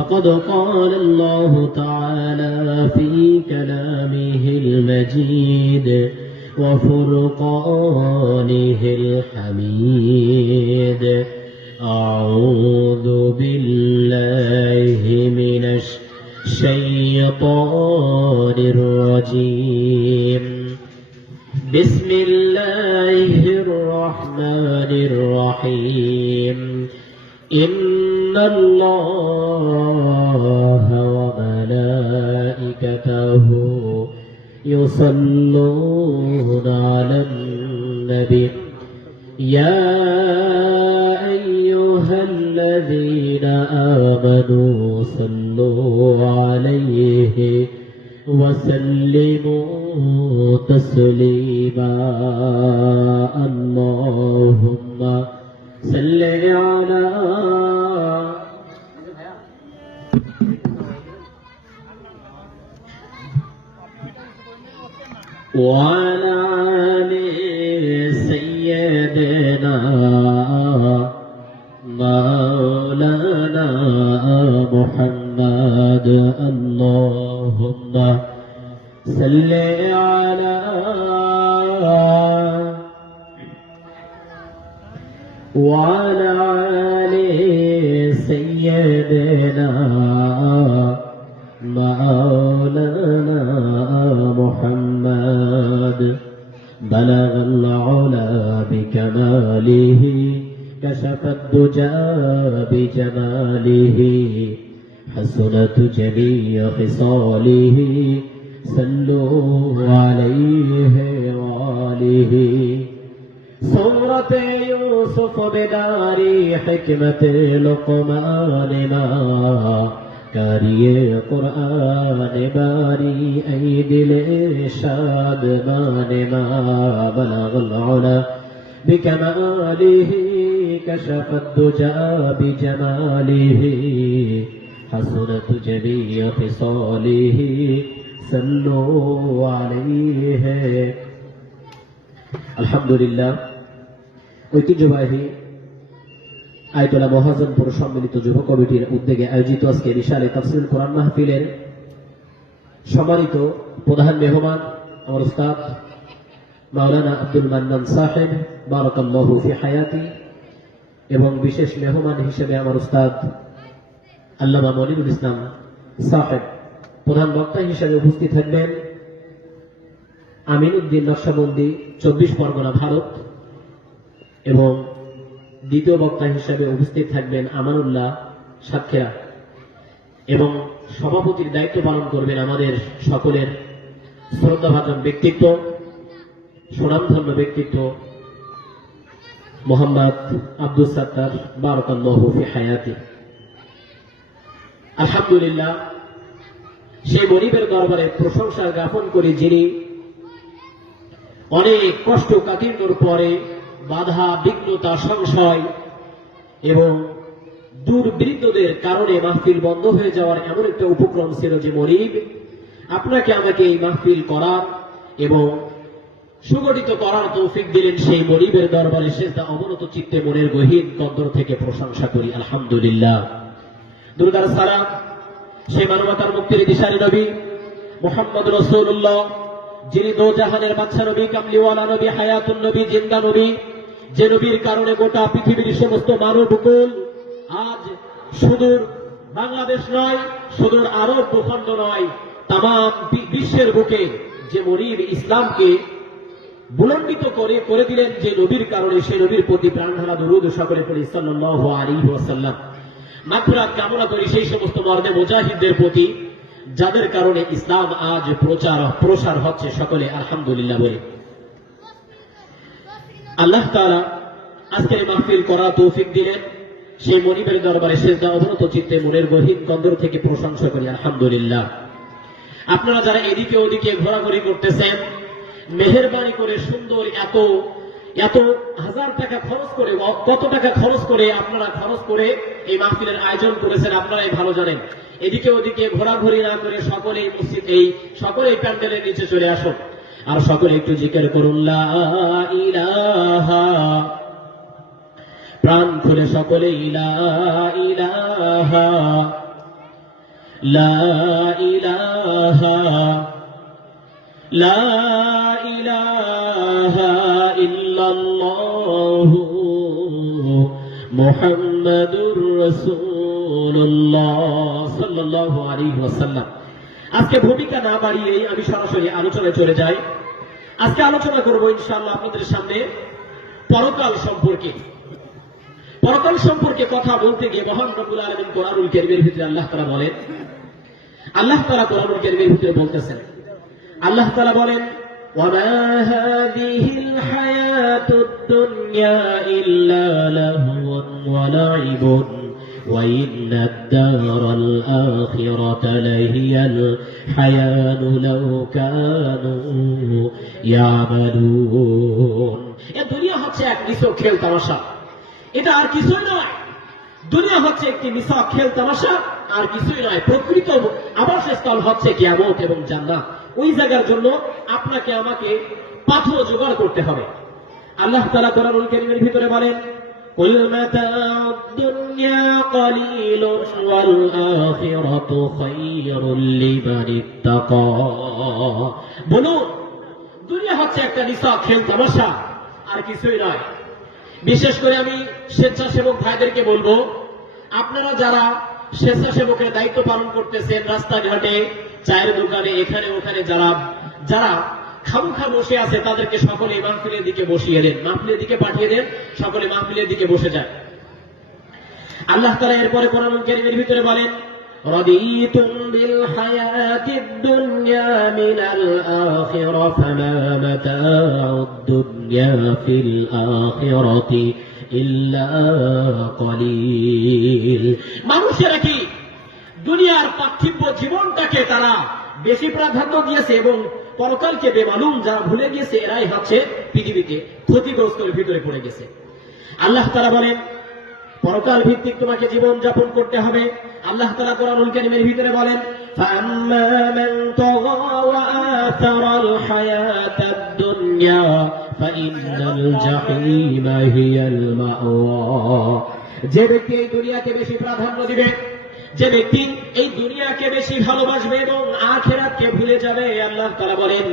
فقد قال الله تعالى في كلامه المجيد وفرقانه الحميد: أعوذ بالله من الشيطان الرجيم. بسم الله الرحمن الرحيم. إن الله وملائكته يصلون على النبي يا أيها الذين آمنوا صلوا عليه وسلموا تسليما. اللهم صل على وعلى آل سيدنا مولانا محمد. اللهم صل على وعلى آل سيدنا مولانا محمد. بلغ العلا بكماله كشف الدجى بجماله حسنت جميع خصاله. صلوا عليه وآله. سورة يوسف بداری حکمت لقمان ما کاری قرآن باری ای دل شادمان ما. بلغ العلا بکماله کشف الدجى بجماله حسنت جميع خصاله. صلوا عليه. আলহামদুলিল্লাহ, ঐতিহ্যবাহী আয়তলা মহাজনপুর সম্মিলিত যুব কমিটির উদ্যোগে আয়োজিত আজকে বিশাল তাফসীরুল কোরআন মাহফিলের সম্মানিত প্রধান মেহমান আমার উস্তাদ মাওলানা আব্দুল মান্নান সাহেব বারাকাল্লাহু ফি হায়াতি, এবং বিশেষ মেহমান হিসেবে আমার উস্তাদ আল্লামা মনিরুল ইসলাম সাহেব। প্রধান বক্তা হিসেবে উপস্থিত থাকবেন আমিনউদ্দিন নকশবন্দি, 24 পরগনা, ভারত। এবং দ্বিতীয় বক্তা হিসেবে উপস্থিত থাকবেন আমানুল্লাহ সাতক্ষীরা। এবং সভাপতির দায়িত্ব পালন করবেন আমাদের সকলের শ্রদ্ধাভাজন ব্যক্তিত্ব, সুনামধন্য ব্যক্তিত্ব মোহাম্মদ আব্দুল সাত্তার বারাকাল্লাহু ফি হায়াতি। আলহামদুলিল্লাহ, সেই গরিবের দরবারে প্রশংসা জ্ঞাপন করে যিনি অনেক কষ্ট কাটিনোর পরে বাধা বিঘ্নতা সংশয় এবং দুর্বৃত্তদের কারণে মাহফিল বন্ধ হয়ে যাওয়ার এমন একটা উপক্রম ছিল যে মনিব আপনাকে আমাকে এই মাহফিল করার এবং সুগঠিত করার তৌফিক দিলেন। সেই মনিবের দরবারে সেজদা অবনত চিত্তে মনের গহীন কদর থেকে প্রশংসা করি আলহামদুলিল্লাহ। দুরূদ আর সালাম সেই মানবতার মুক্তির দিশারি নবী মুহাম্মদ রাসূলুল্লাহ, যিনি দো জাহানের বাদশা নবী, কামলিওয়ালা নবী, হায়াতুন নবী, জিন্দা নবী, যে নবীর কারণে গোটা পৃথিবীর সমস্ত মানবকুল আজ সুদূর বাংলাদেশ নয়, সুদূর আরব ভূখণ্ড নয়, তামাম বিশ্বের বুকে যে মনিব ইসলামকে বুলন্ডিত করে দিলেন যে নবীর কারণে, সেই নবীর প্রতি প্রাণঢালা দরুদ সকলে পড়ি সাল্লাল্লাহু আলাইহি ওয়াসাল্লাম। মাগফিরাত কামনা করি সেই সমস্ত মর্দে মুজাহিদদের প্রতি যাদের কারণে ইসলাম আজ প্রসার হচ্ছে, সকলে আলহামদুলিল্লাহ বলে। আল্লাহ তাআলা আজকের মাহফিল করার তৌফিক দিলেন, সেই মনিবের দরবারে সেজদা অবনত চিত্তে মনের গহীন কন্দর থেকে প্রশংসা করি আলহামদুলিল্লাহ। আপনারা যারা এদিকে ওদিকে ঘোরাঘুরি করতেছেন, মেহেরবানি করে সুন্দর এত এত হাজার টাকা খরচ করে, কত টাকা খরচ করে আপনারা খরচ করে এই মাহফিলের আয়োজন করেছেন আপনারাই ভালো জানেন। এদিকে ওদিকে ঘোরাঘুরি না করে সকলেই মসজিদ সকলেই প্যান্ডেলের নিচে চলে আসুন আর সকলে একটু জিকির করুন লা ইলাহা, প্রাণ খুলে সকলে লা ইলাহা লা ইলাহা লা ইলাহা ইল্লাল্লাহু মুহাম্মাদুর রাসূলুল্লাহ সাল্লাল্লাহু আলাইহি ওয়াসাল্লাম। আজকে ভূমিকা না বাড়িয়ে আমি সরাসরি আলোচনায় চলে যাই। আজকে আলোচনা করব ইনশাআল্লাহ আপনাদের সামনে পরকাল সম্পর্কে। পরকাল সম্পর্কে কথা বলতে গিয়ে মহান রব্বুল আলামিন কোরআনুল কারীমের ভিতরে আল্লাহ তাআলা বলেন, আল্লাহ তাআলা কোরআনুল কারীমের ভিতরে বলতেছেন, আল্লাহ তাআলা বলেন, ওয়ামা হাযিহিল হায়াতুদ দুনিয়া ইল্লা লাহওয়ান ওয়া লাইবুন ওয়া ইন্নাদ দারাল আখিরাতা লাহিয়াল হায়ানু লাউ কানু ইয়ামালুন। এই দুনিয়া হচ্ছে এক নিছক খেল তামাশা, এটা আর কিছুই নয়। দুনিয়া হচ্ছে একটি নিছক খেল তামাশা, আর কিছুই নয়। প্রকৃত আবাসস্থল হচ্ছে কিয়ামত এবং জান্নাত। ওই জায়গার জন্য আপনাকে আমাকে পাথর জোগাড় করতে হবে। আল্লাহ তাআলা কোরআনুল কারীমের ভিতরে বলেন, কুল মাতাউদ দুনিয়া কলিলুন ওয়াল আখিরাতু খায়রুল লিমান ইত্তাকা। বলুন, দুনিয়া হচ্ছে একটা নিছক খেল তামাশা, আর কিছুই নয়। বিশেষ করে আমি স্বেচ্ছাসেবক ভাইদেরকে বলবো, আপনারা যারা স্বেচ্ছাসেবকের দায়িত্ব পালন করতেছেন, রাস্তাঘাটে, চায়ের দোকানে, এখানে ওখানে যারা খামোখা বসে আছে, তাদেরকে সকলে মাহফিলের দিকে বসিয়ে দেন, মাহফিলের দিকে পাঠিয়ে দেন, সকলে মাহফিলের দিকে বসে যায়। আল্লাহ তাআলা এরপরে কোরআনুল কারীমের ভিতরে বলেন, রাদিতুম বিল হায়াতিদ দুনিয়া মিনাল আখিরা ফামা মাতাউদ দুনিয়া ফিল আখিরাতি ইল্লা কলিল। মানুষেরা কি দুনিয়ার পার্থিব জীবনটাকে তারা বেশি প্রাধান্য দিয়েছে এবং পরকালকে বেমালুম যারা ভুলে গিয়েছে, এরাই হচ্ছে পৃথিবীকে ক্ষতিগ্রস্তের ভিতরে পড়ে গেছে। আল্লাহ তাআলা বলেন, পরকাল ভিত্তিক তোমাকে জীবন যাপন করতে হবে। আল্লাহ তাআলা কোরআনুল কারীমের ভিতরে বলেন, ফাআম্মা মান তাগা ওয়া আথারাল হায়াতাদ দুনিয়া ফাইন্নাল জাহিমা হিয়াল মাওয়া। যে ব্যক্তি এই দুনিয়াকে বেশি প্রাধান্য দিবে, যে ব্যক্তি এই দুনিয়াকে বেশি ভালোবাসবে এবং আখিরাতকে ভুলে যাবে, আল্লাহ তাআলা বলেন,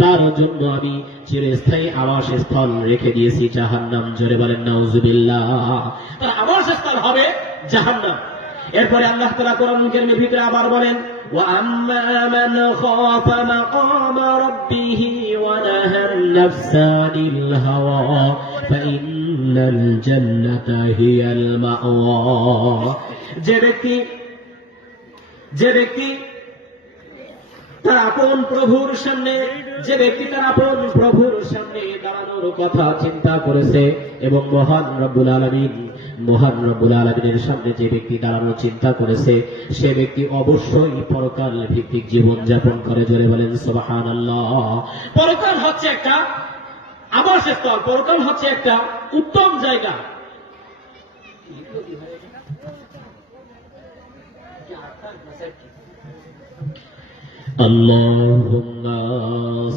তার জন্য আমি চিরস্থায়ী আবাসস্থল রেখে দিয়েছি জাহান্নাম। জোরে বলেন নাউজুবিল্লাহ। তার আবাসস্থল হবে জাহান্নাম। এরপরে আল্লাহ তাআলা কোরআনুল কারীমের ভিতরে আবার বলেন, ওয়া আম্মা মান খাফা মাকামা রাব্বিহি ওয়া নাহান নাফসা আনিল হাওয়া ফাইন্নাল জান্নাতা হিয়াল মাওয়া। যে ব্যক্তি তার আপন প্রভুর সামনে দাঁড়ানোর কথা চিন্তা করেছে এবং মহান রব্বুল আলামিনের সামনে যে ব্যক্তি দাঁড়ানোর চিন্তা করেছে, সে ব্যক্তি অবশ্যই পরকাল ভিত্তিক জীবন যাপন করে। জোরে বলেন সুবহানাল্লাহ। পরকাল হচ্ছে একটা আবাসস্থল, পরকাল হচ্ছে একটা উত্তম জায়গা। اللهم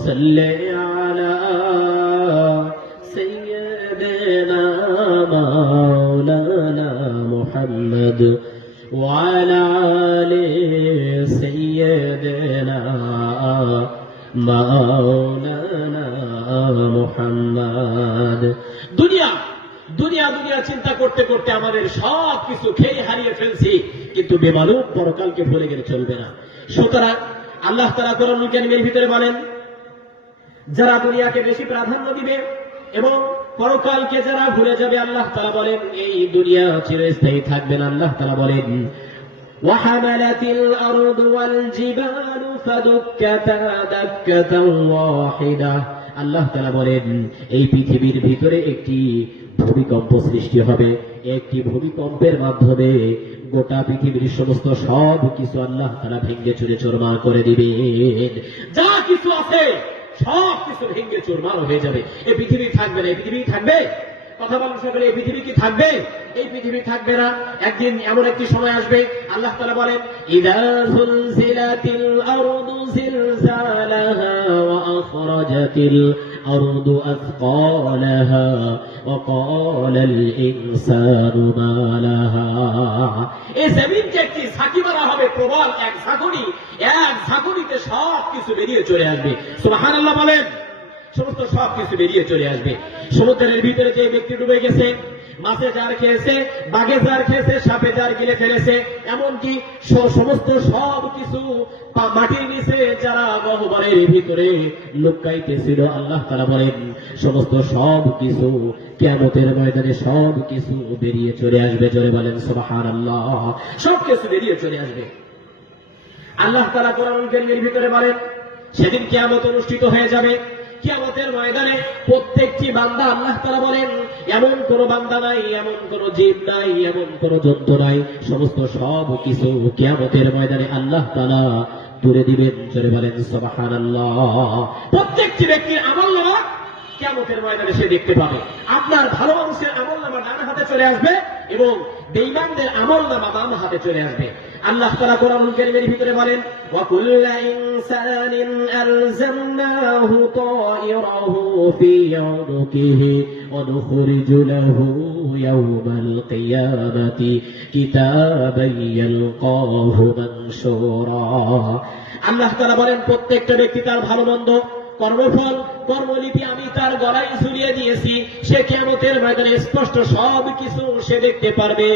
صل على سيدنا مولانا محمد وعلى آل سيدنا مولانا محمد। দুনিয়া চিন্তা করতে করতে আমাদের সব কিছু খেয়ে হারিয়ে ফেলছি, কিন্তু বেমালুম পরকালকে ভুলে গেলে চলবে না। সুতরাং আল্লাহ তাআলা কোরআনুল কারীমের ভিতরে বলেন, যারা দুনিয়াকে বেশি প্রাধান্য দিবে এবং পরকালকে যারা ভুলে যাবে, আল্লাহ তাআলা বলেন এই দুনিয়া চিরস্থায়ী থাকবে না। আল্লাহ তাআলা বলেন, ওয়াহামালাতিল আরদু ওয়াল জিবালু ফাদুক্কাতা দাক্কাতান ওয়াহিদা। আল্লাহ তাআলা বলেন, এই পৃথিবীর ভিতরে একটি ভূমিকম্প সৃষ্টি হবে। একটি ভূমিকম্পের মাধ্যমে গোটা পৃথিবীর সমস্ত সব কিছু আল্লাহ তাআলা ভেঙে চুরে চুরমার করে দিবেন। যা কিছু আছে সব কিছু ভেঙে চুরমার হয়ে যাবে। এই পৃথিবী থাকবে না। এই পৃথিবী থাকবে? কথা বলেন সকলে, এই পৃথিবী কি থাকবে? এই পৃথিবী থাকবে না। একদিন এমন একটি সময় আসবে, আল্লাহ তাআলা বলেন, ইযা যুলজিলাতিল আরদু জিলজালাহা ওয়া আখরাজাতিল আরদু আথকালাহা ওয়া ক্বালাল ইনসানু মা লাহা। এই জমিনকে একটি ঝাঁকি মারা হবে, প্রবল এক ঝাঁকুনিতে সব কিছু বেরিয়ে চলে আসবে। সুবহানাল্লাহ বলেন। সমস্ত সব কিছু বেরিয়ে চলে আসবে। সমুদ্রের ভিতরে যে ব্যক্তি ডুবে গেছে, মাছে যার খেয়েছে, বাঘে যার খেয়েছে, সাপে যার গিলে ফেলেছে, এমনকি সমস্ত সব কিছু মাটির নিচে যারা গহ্বরের ভিতরে লুকাইতেছিল, আল্লাহ তাআলা বলেন সমস্ত সব কিছু কিয়ামতের ময়দানে সব কিছু বেরিয়ে চলে আসবে। জোরে বলেন সুবহানাল্লাহ। সব কিছু বেরিয়ে চলে আসবে। আল্লাহ তাআলা কোরআনুল কারীমের ভিতরে বলেন সেদিন কিয়ামত অনুষ্ঠিত হয়ে যাবে। কিয়ামতের ময়দানে প্রত্যেকটি বান্দা, আল্লাহ তাআলা বলেন এমন কোন বান্দা নাই, এমন কোন জীব নাই, এমন কোন জন্তু নাই, সমস্ত সব কিছু কিয়ামতের ময়দানে আল্লাহ তাআলা তুলে দিবেন। জোরে বলেন সুবহানাল্লাহ। প্রত্যেকটি ব্যক্তির আমলনামা কিয়ামতের ময়দানে সে দেখতে পাবে। আপনার ভালো মানুষের আমলনামা ডান হাতে চলে আসবে এবং বেঈমানদের আমলনামা বাম হাতে চলে আসবে। আল্লাহ তাআলা কোরআনুল কারীমের ভিতরে বলেন ওয়া কুল্লু ইনসানিন আলজামনাহু তায়রাহু ফি উনুকিহি ওয়া নুখরিজু লাহু ইয়াওমাল কিয়ামাতি কিতাবান ইয়ালকাহু মানশুরা। আল্লাহ তাআলা বলেন প্রত্যেকটা ব্যক্তি তার ভালো মন্দ কর্মফল কর্মলিপি আমি তার গলায় ঝুলিয়ে দিয়েছি। সে কিয়ামতের ময়দানে স্পষ্ট সব কিছু সে দেখতে পারবে।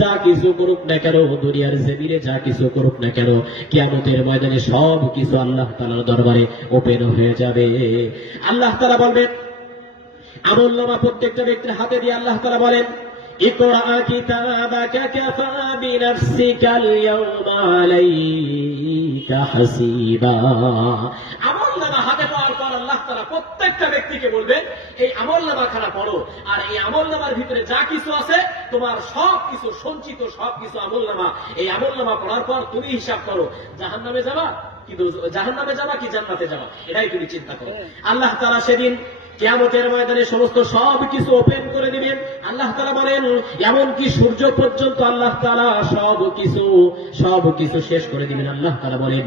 যা কিছু করুক না কেন, দুনিয়ার জমিনে যা কিছু করুক না কেন, কিয়ামতের ময়দানে সব কিছু আল্লাহ তাআলার দরবারে ওপেন হয়ে যাবে। আল্লাহ তাআলা বলবেন আমলনামা প্রত্যেকটা ব্যক্তির হাতে দিয়ে আল্লাহ তাআলা বলেন ইকরা কিতাবাকা কাফা বিনাফসিকাল ইয়াওমা আলাইকা হাসিবা। আমলনামা হাতে পাওয়ার পর আল্লাহ তাআলা প্রত্যেকটা ব্যক্তিকে বলবেন এই আমলনামাখানা পড়ো, আর এই আমলনামার ভিতরে যা কিছু আছে তোমার সব কিছু সঞ্চিত সব কিছু আমলনামা, এই আমলনামা পড়ার পর তুমি হিসাব করো জাহান্নামে যাবা কি জান্নাতে যাবা, এটাই তুমি চিন্তা করো। আল্লাহ তাআলা সেদিন কিয়ামতের ময়দানে সমস্ত সব কিছু ওপেন করে দিবেন। আল্লাহ তাআলা বলেন এমনকি সূর্য পর্যন্ত আল্লাহ তাআলা সব কিছু শেষ করে দিবেন। আল্লাহ তাআলা বলেন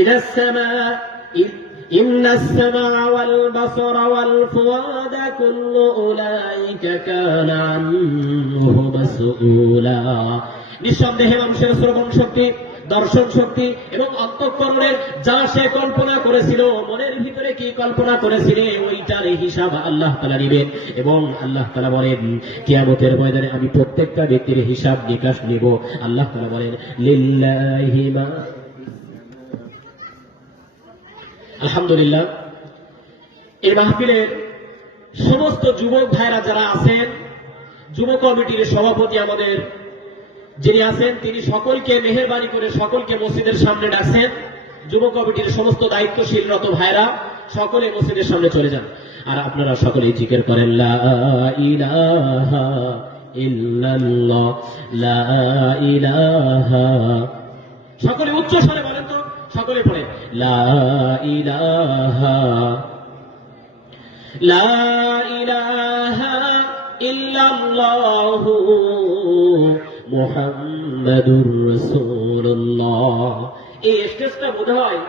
ইদাস সামা ইন্নাস সামা ওয়াল বাসারা ওয়াল ফুআদা কুল্লু উলাইকা কানা আনহু মাসউলা। নিঃসন্দেহে মানুষের শ্রবণ শক্তি, দর্শন শক্তি এবং অন্তঃকরণের যা সে কল্পনা করেছিল, মনের ভিতরে কি কল্পনা করেছিল, ওইটার হিসাব আল্লাহ তাআলা নেবেন। এবং আল্লাহ তাআলা বলেন কিয়ামতের ময়দানে আমি প্রত্যেকটা ব্যক্তির হিসাব নিকাশ নেব। আল্লাহ তাআলা বলেন লিল্লাহি মা। আলহামদুলিল্লাহ, এই মাহফিলের সমস্ত যুবক ভাইরা যারা আছেন, যুব কমিটির সভাপতি আমাদের যিনি আছেন, তিনি সকলকে মেহেরবানি করে সকলকে মসজিদের সামনে ডাকছেন। যুব কমিটির সমস্ত দায়িত্বশীলরত ভাইরা সকলে মসজিদের সামনে চলে যান, আর আপনারা সকলেই জিকির করেন লা ইলাহা ইল্লাল্লাহ, লা ইলাহা। সকলে উচ্চ স্বরে বলেন তো, সকলে পড়েন লা ইলাহা ইল্লাল্লাহু মুহাম্মাদুর রাসূলুল্লাহ। এই স্টেজটা বোধহয়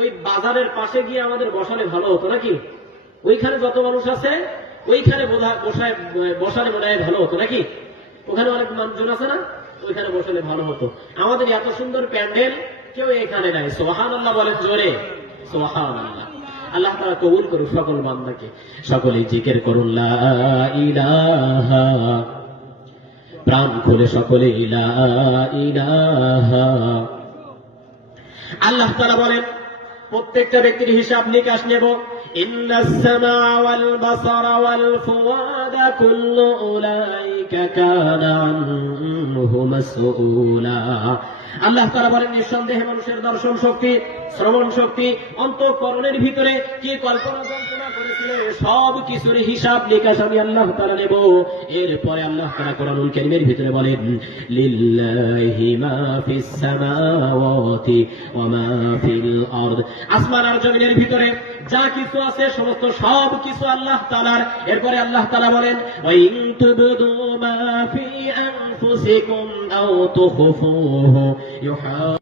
ওই বাজারের পাশে গিয়ে আমাদের বসালে ভালো হতো নাকি? ওইখানে যত মানুষ আছে ওইখানে বসালে মনে হয় ভালো হতো নাকি? ওখানে অনেক মানুষজন আছে না, ওইখানে বসালে ভালো হতো। আমাদের এত সুন্দর প্যান্ডেল কেউ এখানে নাই। সুবহানাল্লাহ বলেন জোরে, সুবহানাল্লাহ। আল্লাহ তাআলা কবুল করুন সকল বান্দাকে। সকলেই জিকির করুন লা ইলাহা, প্রাণ খুলে সকলে লা ইলাহা। আল্লাহ তাআলা বলেন প্রত্যেকটা ব্যক্তির হিসাব নিকাশ নেব। ইন্নাস সামা ওয়াল বাসারা ওয়াল ফুআদা কুল্লু উলাইকা কানা আনহু মাসউলা। আল্লাহ তাআলা বলেন নিঃসন্দেহে মানুষের দর্শন শক্তি, শ্রবণ শক্তি, অন্তঃকরণের ভিতরে কি কল্পনা যন্ত্রণা করেছিল সব কিছুর হিসাব নিকাশ আমি আল্লাহ তাআলা নেব। এরপরে আল্লাহ তাআলা কোরআনুল কারীমের ভিতরে বলেন লিল্লাহি মা ফিস সামাওয়াতি ওয়া মা ফিল আরদ। আসমান আর জমিনের ভিতরে যা কিছু আছে সমস্ত সব কিছু আল্লাহ তাআলার। এরপরে আল্লাহ তাআলা বলেন ওয়া ইন তুবদু মা ফি আনফুসিকুম আও তুখফুহু